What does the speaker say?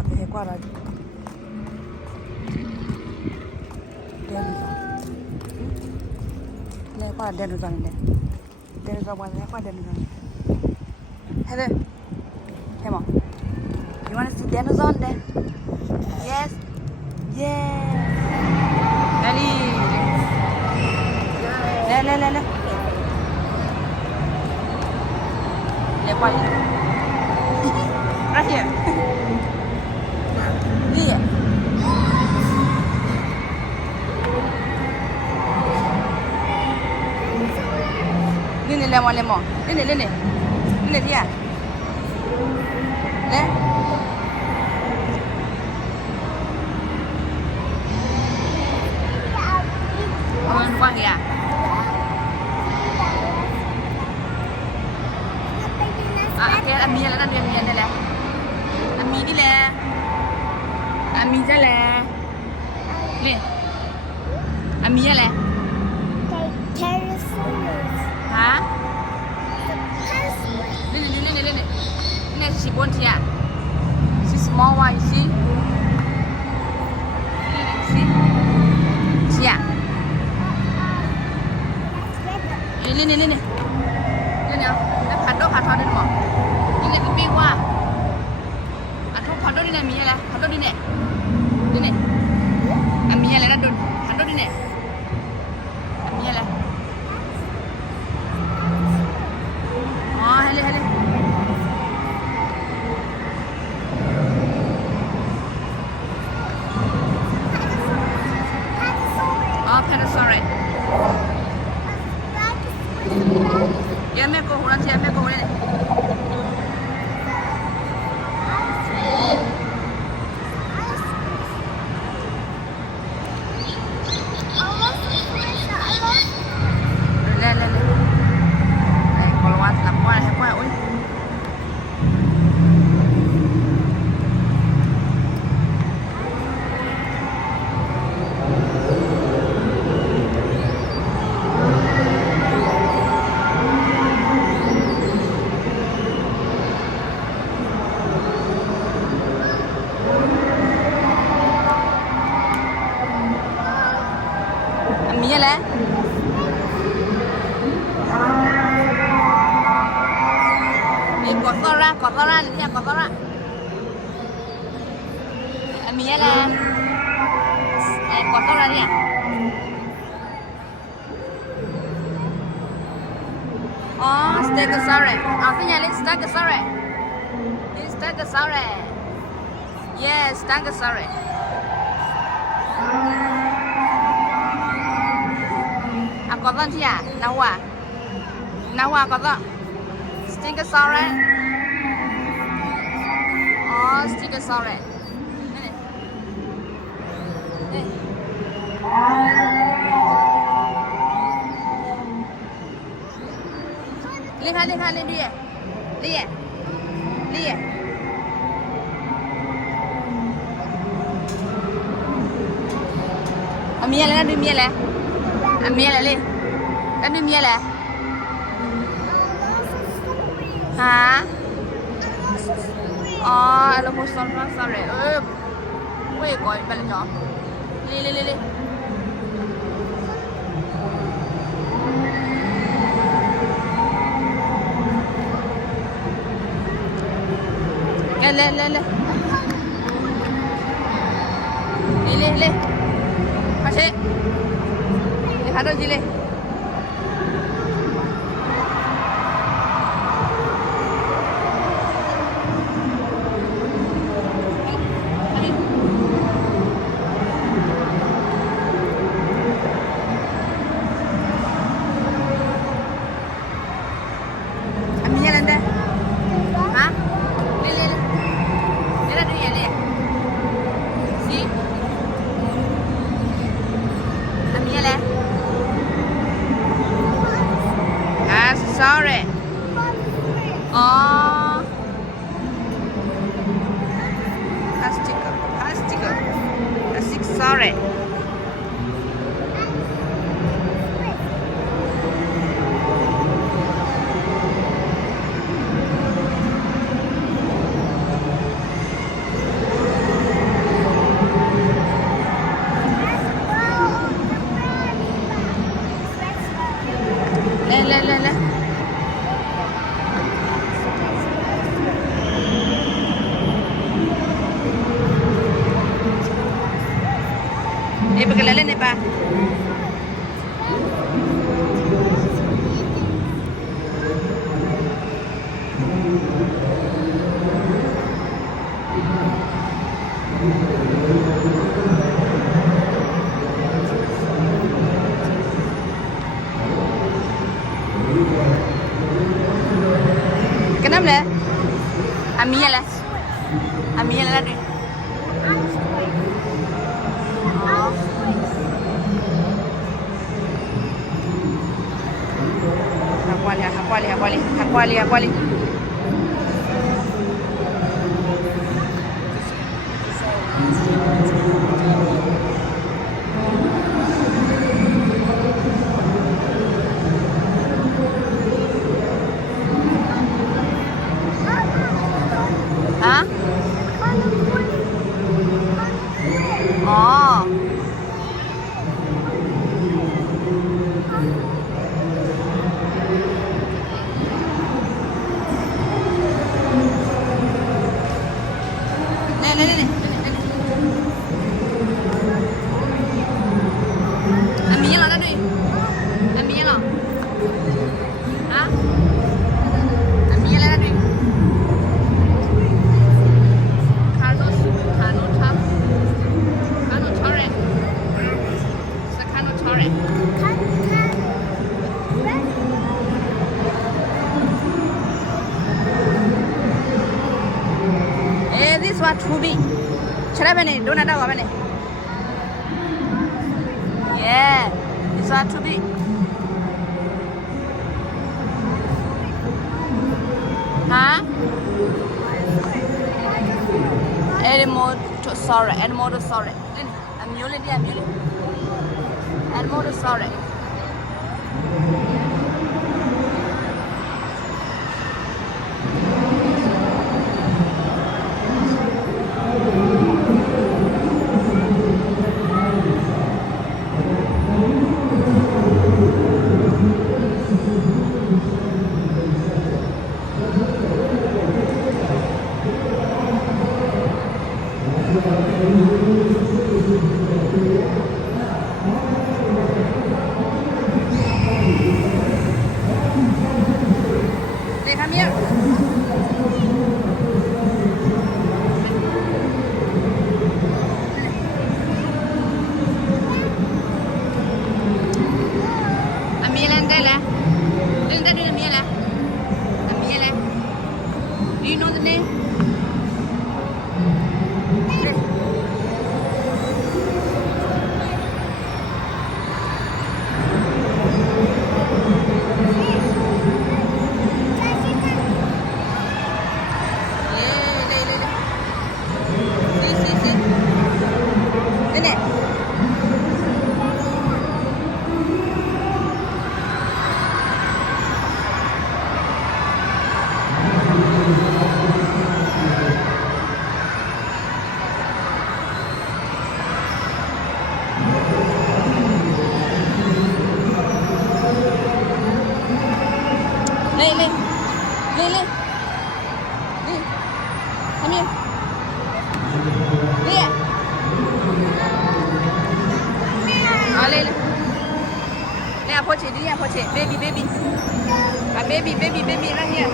che guarda le qua dinosaur ne dinosaur qua le qua dinosaur hello come on you want to see dinosaur there yes yes Ellie le qua right here Lia lemon Lene dia le qua kìa cái ăn mì là ăn mì đây nè ăn mì đi nè ăn mì ra nè nè ăn mì ra nè hả lên she born here she small one you see see yeah lên nào nó phạt thôi đi mà lên cái big quá ăn thôi phạt đi này mì này phạt đi này ăn mì này là đun phạt đi này ăn mì này hele Panasaurus ya me cojo una tía me cojo ne le con lo la qua hay qua ui mía là có to ra này có to ra mía là có to ra nè Stegosaurus cái nhà lên Stegosaurus yes Stegosaurus có con gì à? Nào có con Stegosaurus Stegosaurus lên đi mía lên đi mía lên ăn đi mía lên hả Allosaurus quay coi bạn cho đi lên đi Masih lihat dulu Jile sorry. Plastic, sorry. lên đi bực lên này ba kenapa le Amia lah tu Hakuali. Hả? Ồ. Này. Amia là đây. Amia là. Hả? Amia là đây. This one to be. Chara bene, don't know what bene. Yeah, this one to be. Huh? Animal sorry. I'm muley. Animal sorry. Come here. Amia lên đây là. Lên đây Amia là. Amia là. Do you know the name? Lên. Đi. Come here. Đi ạ. Lên. Lên, approach đi, approach. Baby. Baby, right here.